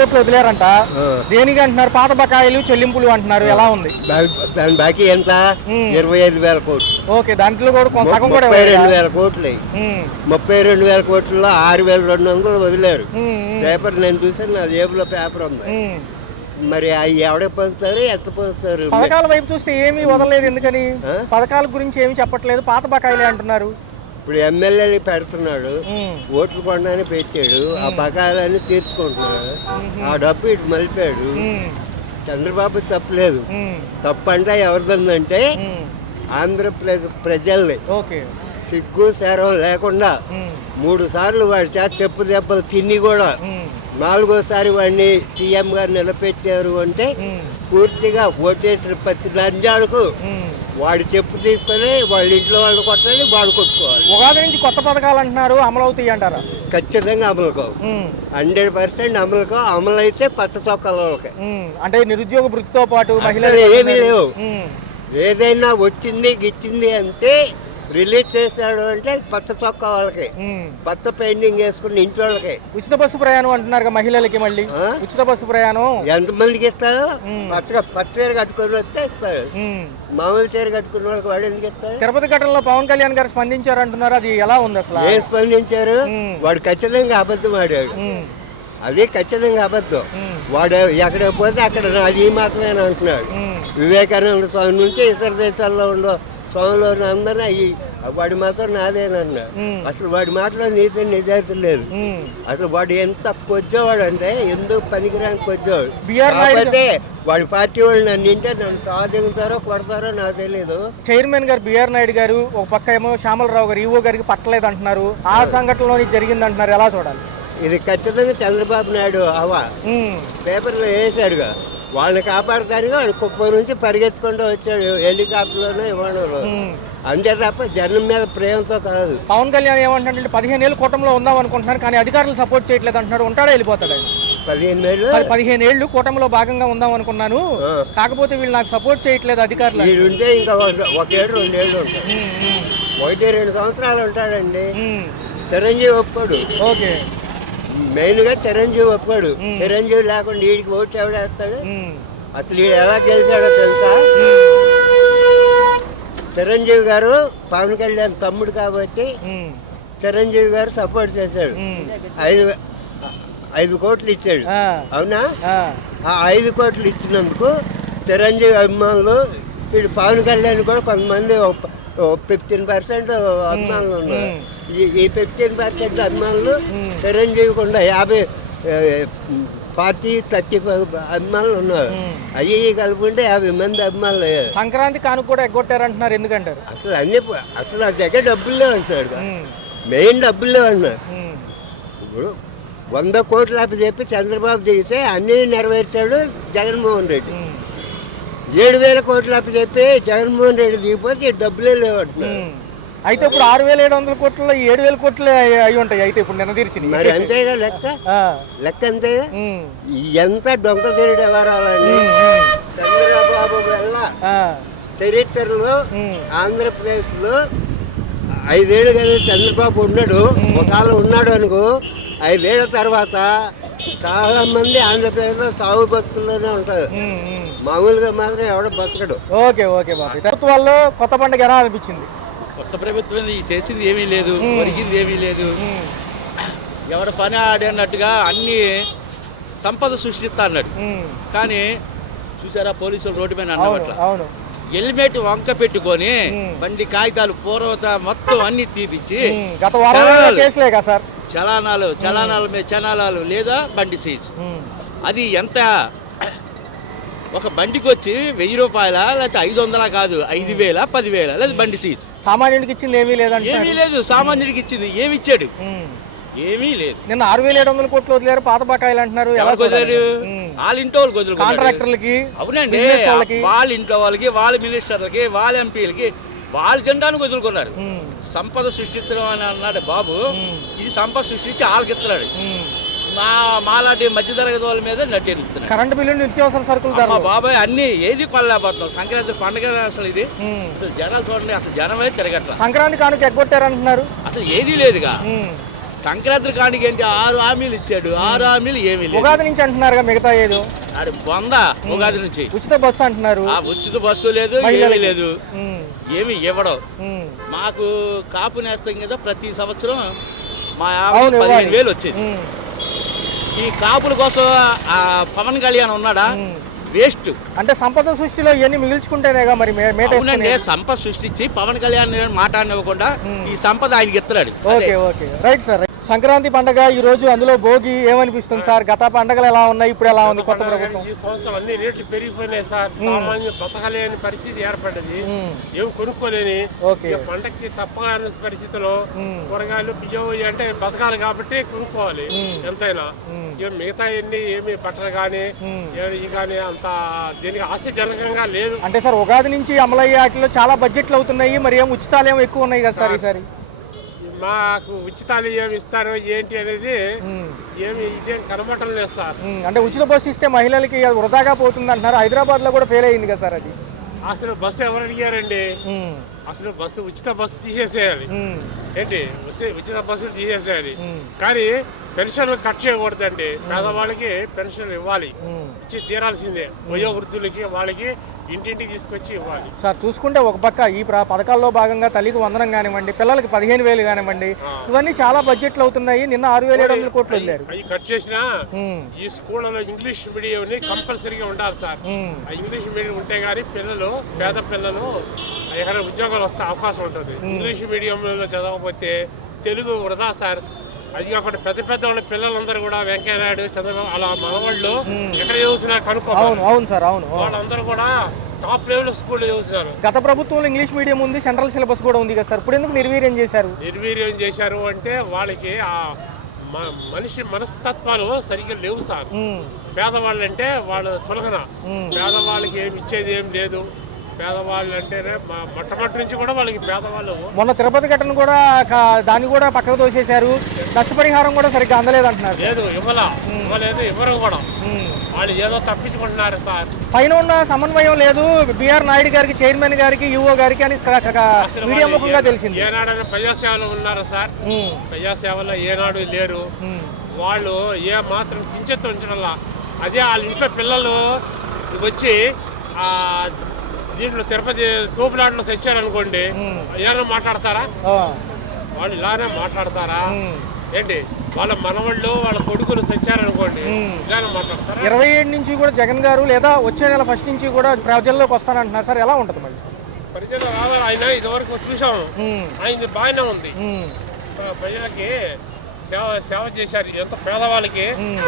కోట్లు వదిలేరంట. దేనికి అంటున్నారు? పాత బకాయిలు చెల్లింపులు అంటున్నారు. ఎలా ఉంది దాని బాకీ ఎంత? 25,000 కోట్లు. ఓకే, దాంట్లో కూడా సగం కూడా 32,000 కోట్లు. 32,000 కోట్లలో 6,200 వదిలేరు. పేపర్ నేను చూసాను, నా జేబులో పేపర్ ఉంది. మరి అవి ఎవడే పొందుతారు, ఎంత పొందుతారు? పథకాల వైపు చూస్తే ఏమీ వదలలేదు. ఎందుకని? పథకాల గురించి ఏమి చెప్పట్లేదు, పాత బకాయిలే అంటున్నారు. ఇప్పుడు ఎమ్మెల్యేని పెడుతున్నాడు, ఓట్లు కొనడానికి పెట్టాడు, ఆ బకాయిలన్నీ తీర్చుకుంటున్నాడు. ఆ డబ్బు ఇటు మలిపాడు. చంద్రబాబు తప్పులేదు. తప్పు అంటే ఎవరిదంటే ఆంధ్రప్రదేశ్ ప్రజల్ని సిగ్గు సేరం లేకుండా 3 సార్లు వాడి చేత చెప్పు దెబ్బలు తిని కూడా 4వ సారి వాడిని సీఎం గారు నిలబెట్టారు అంటే పూర్తిగా ఓటేసిన ప్రతి లంజాడుకు వాడి చెప్పు తీసుకొని వాళ్ళ ఇంట్లో వాళ్ళు కొట్టాలి, వాడు కొట్టుకోవాలి. ఉగాది నుంచి కొత్త పథకాలు అంటున్నారు, అమలు అవుతాయి అంటారా? ఖచ్చితంగా అమలు కావు. 100% అమలు కావు. అమలు అయితే పచ్చ చొక్కాల వాళ్ళకి. అంటే నిరుద్యోగ వృత్తితో పాటు మహిళలు ఏమీ లేవు. ఏదైనా వచ్చింది గిచ్చింది అంటే రిలీజ్ చేశాడు అంటే పచ్చ చొక్కా వాళ్ళకి, పచ్చ పెయింటింగ్ వేసుకుని ఇంట్లో వాళ్ళకి. ఉచిత బస్సు ప్రయాణం అంటున్నారు మహిళలకి. మళ్ళీ ఉచిత బస్సు ప్రయాణం ఎంతమందికి ఇస్తారు? పచ్చ చీర కట్టుకుని వస్తే ఇస్తాడు. మామూలు చీర కట్టుకున్న వాళ్ళకి వాడు ఎందుకు ఇస్తాడు? తిరుపతి ఘటనలో పవన్ కళ్యాణ్ గారు స్పందించారు అంటున్నారు. అది ఎలా ఉంది అసలు? ఏం స్పందించారు? వాడు ఖచ్చితంగా అబద్ధం ఆడాడు. అది ఖచ్చితంగా అబద్ధం. వాడు ఎక్కడ పోతే అక్కడ అది మాత్రమే అంటున్నాడు. వివేకానంద స్వామి నుంచి ఇతర దేశాల్లో ఉన్న స్వామిలో అందరూ వాడి మాత్రం నాదేనన్నా. అసలు వాడి మాటలో నీతి నిజాయితీ లేదు. అసలు వాడు ఎంత కొద్దేవాడు అంటే ఎందుకు పనికిరానికి కొద్దేవాడు. కాబట్టి వాడి పార్టీ వాళ్ళు నన్ను నింటే నన్ను సాధించారో కొడతారో నాకు తెలియదు. చైర్మన్ గారు బిఆర్ నాయుడు గారు ఒక పక్క ఏమో శ్యామలరావు గారు ఈవో గారికి పట్టలేదు అంటున్నారు. ఆ సంఘటనలో జరిగింది అంటున్నారు. ఎలా చూడాలి? ఇది ఖచ్చితంగా చంద్రబాబు నాయుడు హవా. పేపర్లో వేసాడుగా. వాళ్ళని కాపాడతానికి వాడు కుప్ప నుంచి పరిగెత్తుకుంటూ వచ్చాడు హెలికాప్టర్లోనే ఇవ్వడంలో. అంతే తప్ప జనం మీద ప్రేమతో కాదు. పవన్ కళ్యాణ్ ఏమంటాడంటే 15 ఏళ్ళు కూటమిలో ఉందాం అనుకుంటున్నాను, కానీ అధికారులు సపోర్ట్ చేయట్లేదు అంటున్నాడు. ఉంటాడా వెళ్ళిపోతాడు? 15 ఏళ్ళు కూటమిలో భాగంగా ఉందాం అనుకున్నాను, కాకపోతే వీళ్ళు నాకు సపోర్ట్ చేయట్లేదు అధికారులు. వీడుంటే ఇంకా 1 ఏళ్ళు 2 ఏళ్ళు ఉంటాడు. 1-2 సంవత్సరాలు ఉంటాడండి. చిరంజీవి ఒప్పాడు. ఓకే, మెయిన్గా చిరంజీవి ఒప్పాడు. చిరంజీవి లేకుండా వీడికి ఓటు ఎవడేస్తాడు? అసలు వీడు ఎలా గెలిచాడో తెలుసా? చిరంజీవి గారు పవన్ కళ్యాణ్ తమ్ముడు కాబట్టి చిరంజీవి గారు సపోర్ట్ చేశాడు. 5 కోట్లు ఇచ్చాడు. అవునా? ఆ 5 కోట్లు ఇచ్చినందుకు చిరంజీవి అభిమానులు, వీడు పవన్ కళ్యాణ్ కూడా కొంతమంది 15% అభిమానులు ఉన్నారు. ఈ 15% అభిమానులు చిరంజీవి కూడా 40-35 అభిమానులు ఉన్నారు. అవి కలుపుకుంటే 50 మంది అభిమానులు అయ్యారు. సంక్రాంతి కానుక కూడా ఎగ్గొట్టారంటున్నారు. ఎందుకంటారు? అసలు ఆ దగ్గర డబ్బుల్లో అంటున్నాడు. మెయిన్ డబ్బుల్లో అన్నారు. ఇప్పుడు 100 కోట్లు చెప్పి చంద్రబాబు దిగితే అన్నీ నెరవేర్చాడు జగన్మోహన్ రెడ్డి. 7,000 కోట్లు చెప్పి జగన్మోహన్ రెడ్డి దిగిపోతే డబ్బులే లేవంటున్నారు. అయితే ఇప్పుడు 6,700 కోట్లలో 7,000 కోట్లు అయి ఉంటాయి. అయితే ఇప్పుడు నిన్న తీర్చింది మరి అంతేగా లెక్క అంతేగా. ఎంత డొంక తిరిగి ఎవరాలండి? చంద్రబాబు వల్ల చరిత్రలో ఆంధ్రప్రదేశ్లో 5 ఏళ్ళు కానీ చంద్రబాబు ఉన్నాడు. ఒకవేళ ఉన్నాడు అనుకో, 5 ఏళ్ళ తర్వాత చాలా మంది ఆంధ్రప్రదేశ్లో సాగు బతుకుల్లోనే ఉంటారు. మామూలుగా మాత్రం ఎవడో బతకడు. ఓకే ఓకే బాబు. ప్రభుత్వాల్లో కొత్త పండుగ ఎలా అనిపించింది? కొత్త ప్రభుత్వం చేసింది ఏమీ లేదు, ఒరిగింది ఏమీ లేదు. ఎవరి పని ఆడినట్టుగా అన్ని సంపద సృష్టిస్తా అన్నాడు. కానీ చూసారా పోలీసులు రోడ్డు మీద అన్నట్ల హెల్మెట్ వంక పెట్టుకొని బండి కాగితాలు పూర్వత మొత్తం అన్ని తీపిచ్చి చలానాలు మీద చలానాలు లేదా బండి సీజ్. అది ఎంత? ఒక బండికి వచ్చి 1,000 రూపాయల లేకపోతే 500 కాదు, 5,000 10,000 లేదా బండి సీజ్. సామాన్యుడికి ఇచ్చింది ఏమీ లేదు. సామాన్యుడికి ఇచ్చింది ఏమి ఇచ్చాడు? ఏమీ లేదు. నిన్న 6,700 కోట్లు వదిలేరు, పాత బకాయిలు అంటున్నారు. ఎలా వదిలేరు? వాళ్ళ ఇంట్లో వాళ్ళు వదిలేదు. కాంట్రాక్టర్లకి. అవునండి, వాళ్ళ ఇంట్లో వాళ్ళకి, వాళ్ళ మినిస్టర్లకి, వాళ్ళ ఎంపీలకి వాళ్ళు తినడానికి వదులుకున్నారు. సంపద సృష్టించడం అని అన్నాడు బాబు. ఇది సంపద సృష్టించి వాళ్ళకి ఇస్తున్నాడు. మాలాంటి మధ్యతరగతి వాళ్ళ మీద నడ్డెడుతున్నాడు. కరెంట్ బిల్లు, నిత్యావసర సరుకులు బాబాయ్ అన్ని ఏది కొనలేకపోతున్నాం. సంక్రాంతి పండుగ అసలు ఇది అసలు జనాలు చూడండి, అసలు జనమే తిరగట్ల. సంక్రాంతి కానుక ఎగ్గొట్టారంటున్నారు. అసలు ఏదీ లేదుగా. సంక్రాంతి కానికి ఏంటి 6 హామీలు ఇచ్చాడు, 6 హామీలు ఏమీ లేదు. ఉగాది నుంచి అంటున్నారుగా మిగతా ఏదో అది బొంద. ఉగాది నుంచి ఉచిత బస్సు అంటున్నారు, ఆ ఉచిత బస్సు లేదు, ఏమీ లేదు, ఏమి ఇవ్వడం. మాకు కాపు నేస్తాం కదా ప్రతి సంవత్సరం మా 15,000 వచ్చేది. ఈ కాపుల కోసం ఆ పవన్ కళ్యాణ్ ఉన్నాడా? వేస్ట్. అంటే సంపద సృష్టిలో ఇవన్నీ మిగిల్చుకుంటేనేగా మరి అవునండి, సంపద సృష్టించి పవన్ కళ్యాణ్ మాట్లాడనివ్వకుండా ఈ సంపద ఆయనకి ఇస్తున్నాడు. Okay okay right sir. Sankranti పండుగ ఈ రోజు, అందులో భోగి, ఏమనిపిస్తుంది సార్? గత పండుగలు ఎలా ఉన్నాయి, ఇప్పుడు ఎలా ఉంది కొత్త ప్రభుత్వం? ఈ సంవత్సరం అన్ని రేట్లు పెరిగిపోయినాయి సార్. సామాన్య బతకలేని పరిస్థితి ఏర్పడ్డది, ఏమి కొనుక్కోలేని. పంటకి తప్పని పరిస్థితిలో కూరగాయలు బియ్యం అంటే బతకాలి కాబట్టి కొనుక్కోవాలి ఎంతైనా. మిగతా ఏమి బట్టలు కానీ ఇవి కానీ అంత దీనికి ఆశ్చర్యజనకంగా లేదు. అంటే సార్ ఉగాది నుంచి అమలయ్యే వాటిలో చాలా బడ్జెట్లు అవుతున్నాయి, మరి ఏం ఉచితాలు ఏమో ఎక్కువ ఉన్నాయి కదా సార్ ఈసారి? మాకు ఉచితాలు ఏమి ఇస్తారు ఏంటి అనేది ఏమి ఇదేం కనబడటం లేదు సార్. అంటే ఉచిత బస్సు ఇస్తే మహిళలకి వృధాగా పోతుంది అంటున్నారు. హైదరాబాద్ లో కూడా ఫెయిల్ అయింది కదా సార్ అది. అసలు బస్సు ఎవరు అడిగారండి? అసలు బస్సు ఉచిత బస్సు తీసేసేయాలి ఏంటి, ఉచిత బస్సులు తీసేసేయాలి. కానీ పెన్షన్లు కట్ చేయకూడదండి. పేదవాళ్ళకి పెన్షన్ ఇవ్వాలి, ఇచ్చి తీరాల్సిందే. వయో వృద్ధులకి వాళ్ళకి ఇంటింటికి తీసుకొచ్చి ఇవ్వాలి సార్. చూసుకుంటే ఒక పక్క ఈ పథకాల్లో భాగంగా తల్లికి వందనం కానివ్వండి, పిల్లలకి 15,000 కానివ్వండి, ఇవన్నీ చాలా బడ్జెట్లు అవుతున్నాయి. నిన్న 6,700 కోట్లు వదిలేరు. అవి కట్ చేసినా ఈ స్కూళ్ళలో ఇంగ్లీష్ మీడియం కంపల్సరీగా ఉండాలి సార్. ఆ ఇంగ్లీష్ మీడియం ఉంటే గానీ పిల్లలు, పేద పిల్లలు ఎక్కడ ఉద్యోగాలు వస్తే అవకాశం ఉంటుంది. ఇంగ్లీష్ మీడియంలో చదవకపోతే తెలుగు వృధా సార్. అది కాకుండా పెద్ద పెద్ద వాళ్ళ పిల్లలందరూ కూడా వెంకయ్యనాయుడు, చంద్రబాబు అలా మనవాళ్ళు ఎక్కడ చదువుతున్నారు కనుక్కోవాలి. అవును సార్, అవును. వాళ్ళందరూ కూడా టాప్ లెవెల్ స్కూల్లో చదువుతున్నారు. గత ప్రభుత్వంలో ఇంగ్లీష్ మీడియం ఉంది, సెంట్రల్ సిలబస్ కూడా ఉంది కదా సార్. ఇప్పుడు ఎందుకు నిర్వీర్యం చేశారు? నిర్వీర్యం చేశారు అంటే వాళ్ళకి ఆ మనిషి మనస్తత్వాలు సరిగ్గా లేవు సార్. పేదవాళ్ళు అంటే వాళ్ళ చులకన, పేదవాళ్ళకి ఏమి ఇచ్చేది ఏం లేదు. పేదవాళ్ళు అంటేనే మొట్టమొదటి నుంచి కూడా వాళ్ళకి పేదవాళ్ళు. మొన్న తిరుపతి ఘటన కూడా దాన్ని కూడా పక్కకు తోసేశారు. నష్టపరిహారం కూడా సరిగ్గా అందలేదు అంటున్నారు. లేదు, ఇవ్వలేదు, ఇవ్వరు కూడా. వాళ్ళు ఏదో తప్పించుకుంటున్నారు సార్. పైన ఉన్న సమన్వయం లేదు. బిఆర్ నాయుడు గారికి, చైర్మన్ గారికి, యుఓ గారికి అని మీడియా ముఖంగా తెలిసింది. ఏనాడైనా ప్రజాసేవలో ఉన్నారు సార్? ప్రజాసేవలో ఏనాడు లేరు. వాళ్ళు ఏ మాత్రం కించెత్తు ఉంచడంలా. అదే వాళ్ళ ఇంట్లో పిల్లలు వచ్చి దీంట్లో తిరుపతి తోపులాటలో తెచ్చారనుకోండి, ఏమైనా మాట్లాడతారా? వాళ్ళు ఇలానే మాట్లాడతారా ఏంటి? వాళ్ళ మనవాళ్ళు, వాళ్ళ కొడుకులు తెచ్చారనుకోండి, ఇలానే మాట్లాడతారా? 27 నుంచి కూడా జగన్ గారు లేదా వచ్చే నెల 1 నుంచి కూడా ప్రజల్లోకి వస్తానంటున్నారు సార్. ఎలా ఉంటుంది మరి? ప్రజలు రావాలి. ఆయన ఇదివరకు చూసాము, ఆయన బాగానే ఉంది. ప్రజలకి సేవ చేశారు. ఎంత పేదవాళ్ళకి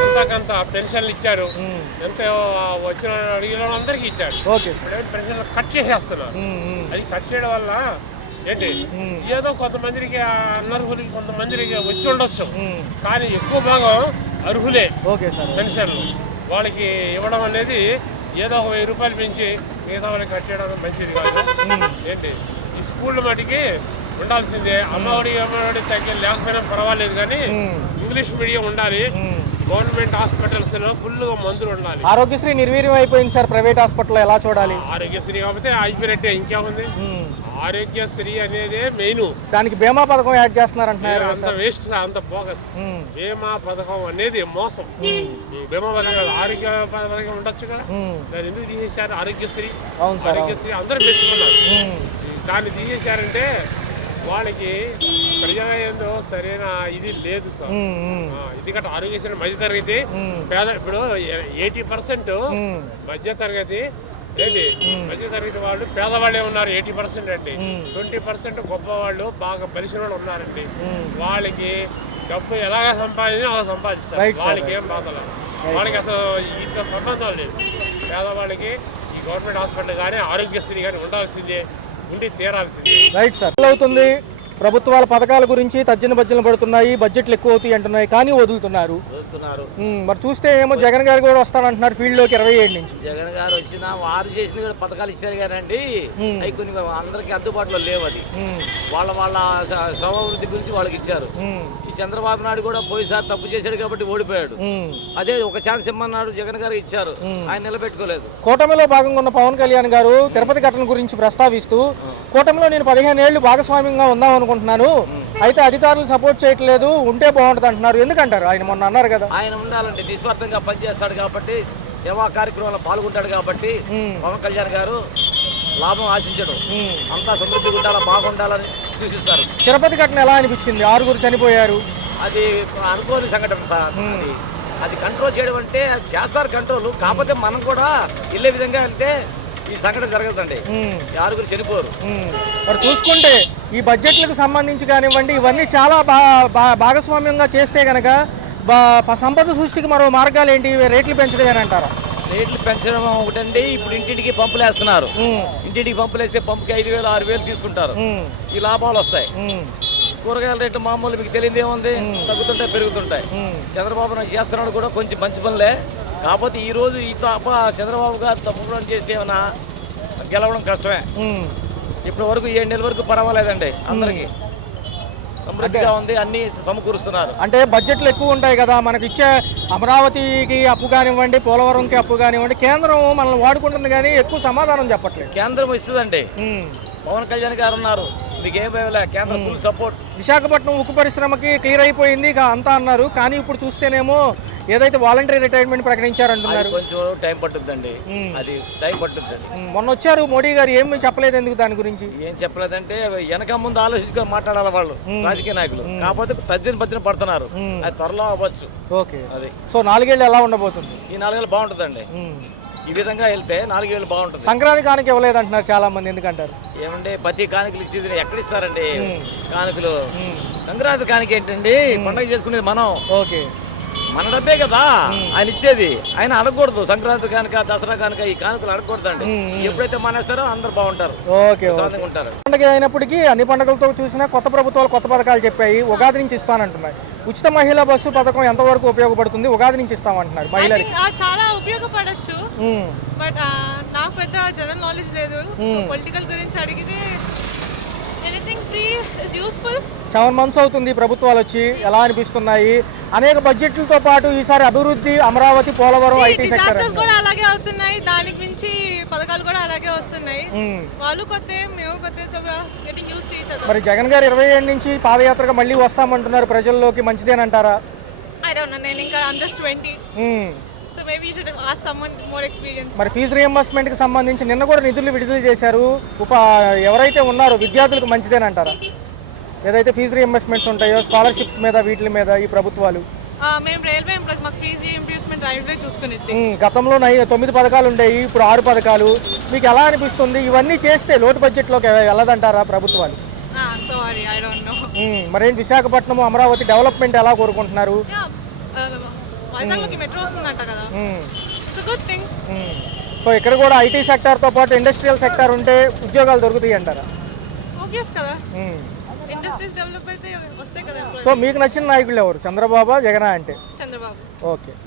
ఎంతకంత పెన్షన్లు ఇచ్చారు, ఎంత వచ్చిన అడిగిన అందరికీ ఇచ్చారు. ఇప్పుడే పెన్షన్లు కట్ చేసేస్తున్నారు. అది కట్ చేయడం వల్ల ఏంటి, ఏదో కొంతమందికి అనర్హులకి కొంతమందికి వచ్చి ఉండొచ్చు, కానీ ఎక్కువ భాగం అర్హులే పెన్షన్లు. వాళ్ళకి ఇవ్వడం అనేది ఏదో ఒక 1000 రూపాయలు పెంచి మిగతా వాళ్ళకి కట్ చేయడం మంచిది కాదు. ఏంటి, ఈ స్కూళ్ళ మటుకి ఉండాల్సిందే. అమ్మఒడి తగ్గి లేకపోయినా పర్వాలేదు, కానీ ఇంగ్లీష్ మీడియం ఉండాలి. గవర్నమెంట్ హాస్పిటల్స్ లో ఫుల్ మందులు ఉండాలి. ఆరోగ్యశ్రీ నిర్వీర్యం అయిపోయింది సార్. ప్రైవేట్ హాస్పిటల్ ఎలా చూడాలి? ఆరోగ్యశ్రీ కాకపోతే అయిపోయినట్టే, ఇంకేముంది? ఆరోగ్యశ్రీ అనేది మెయిన్. దానికి బీమా పథకం యాడ్ చేస్తున్నారంటున్నారు. అంత వేస్ట్ సార్, అంత బోగస్. బీమా పథకం అనేది మోసం. బీమా పథకం ఆరోగ్య పథకం ఉండొచ్చు కదా, దాన్ని ఎందుకు తీసేశారు? ఆరోగ్యశ్రీ అందరూ పెట్టుకున్నారు, దాన్ని తీసేశారంటే వాళ్ళకి ప్రజల ఏందో సరైన ఇది లేదు సార్. ఎందుకంటే ఆరోగ్యశ్రీ మధ్యతరగతి పేద, ఇప్పుడు 80% మధ్యతరగతి ఏంటి, మధ్యతరగతి వాళ్ళు పేదవాళ్ళే ఉన్నారు 80% అండి. 20% గొప్ప వాళ్ళు, బాగా బలిసిన వాళ్ళు ఉన్నారండి. వాళ్ళకి డబ్బు ఎలాగ సంపాదించి అలా సంపాదిస్తారు. వాళ్ళకి ఏం బాధలు, వాళ్ళకి అసలు ఇంట్లో సంబంధం లేదు. పేదవాళ్ళకి ఈ గవర్నమెంట్ హాస్పిటల్ కానీ ఆరోగ్యశ్రీ కానీ ఉండాల్సిందే, ఉండి తీరాల్సిందే. Right sir. అవుతుంది ప్రభుత్వాల పథకాల గురించి తర్జన భర్జన పడుతున్నాయి, బడ్జెట్లు ఎక్కువ అవుతాయి అంటున్నాయి, కానీ వదులుతున్నారు. మరి చూస్తే ఏమో జగన్ గారు కూడా వస్తానంటున్నారు ఫీల్డ్ లోకి 27 నుంచి. జగన్ గారు వచ్చినా వారు చేసిన కూడా పథకాలు ఇచ్చారు కానండి, అవి కొన్ని అందరికి అందుబాటులో లేవు. అది వాళ్ళ స్వభివృద్ధి గురించి వాళ్ళకి ఇచ్చారు. ఈ చంద్రబాబు నాయుడు కూడా పోయిసారి తప్పు చేశాడు కాబట్టి ఓడిపోయాడు. అదే ఒక ఛాన్స్ ఇమ్మన్నాడు, జగన్ గారు ఇచ్చారు, ఆయన నిలబెట్టుకోలేదు. కూటమిలో భాగంగా ఉన్న పవన్ కళ్యాణ్ గారు తిరుపతి ఘటన గురించి ప్రస్తావిస్తూ, కూటమిలో నేను 15 ఏళ్లు భాగస్వామ్యంగా ఉందాం అనుకుంటున్నాను, అయితే అధికారులు సపోర్ట్ చేయట్లేదు, ఉంటే బాగుంటుంది అంటున్నారు. ఎందుకంటారు? ఆయన మొన్న అన్నారు కదా. ఆయన ఉండాలంటే నిస్వార్థంగా పనిచేస్తాడు కాబట్టి, సేవా కార్యక్రమాల్లో పాల్గొంటాడు కాబట్టి పవన్ కళ్యాణ్ గారు లాభం ఆశించడు. అంతా సమృద్ధిగా ఉండాలా, బాగుండాలని సూచిస్తారు. తిరుపతి ఘటన ఎలా అనిపించింది? 6 చనిపోయారు. అది అనుకోని సంఘటన సార్. అది కంట్రోల్ చేయడం అంటే చేస్తారు కంట్రోల్, కాకపోతే మనం కూడా వెళ్ళే విధంగా వెళ్తే ఈ సంఘటన జరగదండి. 6 చనిపోరు. మరి చూసుకుంటే ఈ బడ్జెట్లకు సంబంధించి కానివ్వండి, ఇవన్నీ చాలా భాగస్వామ్యంగా చేస్తే కనుక సంపద సృష్టికి మరో మార్గాలు ఏంటి? రేట్లు పెంచడమేనంటారా? రేట్లు పెంచడం ఒకటండి. ఇప్పుడు ఇంటింటికి పంపులు వేస్తున్నారు. ఇంటింటికి పంపులు వేస్తే పంపుకి 5,000 6,000 తీసుకుంటారు. ఈ లాభాలు వస్తాయి. కూరగాయల రేట్లు మామూలు మీకు తెలియదు ఏముంది, తగ్గుతుంటాయి పెరుగుతుంటాయి. చంద్రబాబు నాయుడు చేస్తున్నాడు కూడా కొంచెం మంచి పనులే. కాకపోతే ఈ రోజు ఈ తప్ప చంద్రబాబు గారు తప్పు చేస్తే ఏమన్నా గెలవడం కష్టమే. ఇప్పటి వరకు 7 నెలల వరకు పర్వాలేదండి, అందరికి సమృద్ధిగా ఉంది, అన్ని సమకూరుస్తున్నారు. అంటే బడ్జెట్లు ఎక్కువ ఉంటాయి కదా, మనకి ఇచ్చే అమరావతికి అప్పు కానివ్వండి, పోలవరంకి అప్పు కానివ్వండి, కేంద్రం మనల్ని వాడుకుంటుంది కానీ ఎక్కువ సమాధానం చెప్పట్లేదు. కేంద్రం ఇస్తుందండి. పవన్ కళ్యాణ్ గారు ఉన్నారు, మీకు ఏం భయలే, కేంద్రం ఫుల్ సపోర్ట్. విశాఖపట్నం ఉక్కు పరిశ్రమకి క్లియర్ అయిపోయింది అంతా అన్నారు, కానీ ఇప్పుడు చూస్తేనేమో ఏదైతే వాలంటరీ రిటైర్మెంట్ ప్రకటించారంటున్నారు. కొంచెం టైం పట్టుద్దండి, అది టైం పట్టుద్దండి. మొన్న వచ్చారు మోడీ గారు, ఏమి చెప్పలేదు ఎందుకు దాని గురించి? ఏం చెప్పలేదంటే వెనక ముందు ఆలోచించుకొని మాట్లాడాలి వాళ్ళు రాజకీయ నాయకులు. కాకపోతే తద్దిన పడుతున్నారు, అది త్వరలో అవ్వచ్చు. ఓకే, అది. సో 4 ఏళ్ళు ఎలా ఉండబోతుంది? ఈ 4 ఏళ్ళు బాగుంటుందండి. ఈ విధంగా వెళ్తే 4 ఏళ్ళు బాగుంటుంది. సంక్రాంతి కానుక ఇవ్వలేదు అంటున్నారు చాలా మంది, ఎందుకంటారు? ఏమండి ప్రతి కానుకలు ఇచ్చేది ఎక్కడిస్తారండి కానుకలు? సంక్రాంతి కానుక ఏంటండి, పండుగ చేసుకునేది మనం. ఓకే, మన డబ్బే కదా ఆయన ఇచ్చేది, ఆయన అడగకూడదు. సంక్రాంతి కానుక, దసరా కానుక, ఈ కానుకలు అడగకూడదండి. ఎప్పుడైతే మానేస్తారో అందరు బాగుంటారు, ఓకే, ఉంటారు. పండుగ అయినప్పటికీ అన్ని పండుగలతో చూసినా కొత్త ప్రభుత్వాలు కొత్త పథకాలు చెప్పాయి. ఉగాది నుంచి ఇస్తానంటున్నాయి. ఉచిత మహిళా బస్సు పథకం ఎంతవరకు ఉపయోగపడుతుంది? ఉగాది నుంచి ఇస్తామంటున్నారు మహిళలకి. చాలా ఉపయోగపడచ్చు, బట్ నాకు పెద్ద జనరల్ నాలెడ్జ్ లేదు. పొలిటికల్ గురించి అడిగితే anything free is useful. 7 months అవుతుంది ప్రభుత్వాలు వచ్చి, ఎలా అనిపిస్తున్నాయి? అనేక బడ్జెట్లతో పాటు ఈసారి అభివృద్ధి, అమరావతి, పోలవరం, ఐటీ సెక్టర్ కూడా అలాగే అవుతున్నాయి. దానికి మించి పథకాలు కూడా అలాగే వస్తున్నాయి. వాళ్ళు కొత్త, మేము కొత్త, so getting used to each other. మరి జగన్ గారు 27 నుంచి పాదయాత్రగా మళ్ళీ వస్తామంటున్నారు, ప్రజల్లోకి మంచిదేనంటారా? ఐ డోంట్ నో, నేను ఇంకా I'm just 20. So maybe you should ask someone more experience. మరి ఫీజు రియంబర్స్మెంట్ కి సంబంధించి నిన్న కూడా నిధులు విడుదల చేశారు. ఎవరైతే ఉన్నారో విద్యార్థులకు మంచిదేనంటారా? ఏదైతే ఫీజు రియంబర్స్మెంట్స్ ఉంటాయో స్కాలర్షిప్స్ మీద, వీటి మీద ఈ ప్రభుత్వాలు. మేము రైల్వే ఎంప్లాయీస్, మాకు ఫీజు రీయింబర్స్మెంట్ రైల్వే చూసుకునేది. గతంలో 9 పథకాలు ఉండేవి, ఇప్పుడు 6 పథకాలు. మీకు ఎలా అనిపిస్తుంది? ఇవన్నీ చేస్తే లోటు బడ్జెట్లోకి వెళ్ళదంటారా ప్రభుత్వాలు? Sorry, I don't know. మరేంటి విశాఖపట్నం, అమరావతి డెవలప్మెంట్ ఎలా కోరుకుంటున్నారు? వైజాగ్లోకి మెట్రో వస్తుందంట కదా, it's a good thing. So ఇక్కడ కూడా ఐటీ సెక్టార్తో పాటు ఇండస్ట్రియల్ సెక్టార్ ఉంటే ఉద్యోగాలు దొరుకుతాయి అంటారా? ఆబ్వియస్ కదా, ఇండస్ట్రీస్ డెవలప్ అయితే వస్తాయి కదా. సో మీకు నచ్చిన నాయకులు ఎవరు, చంద్రబాబు, జగన్ అంటే? చంద్రబాబు. ఓకే.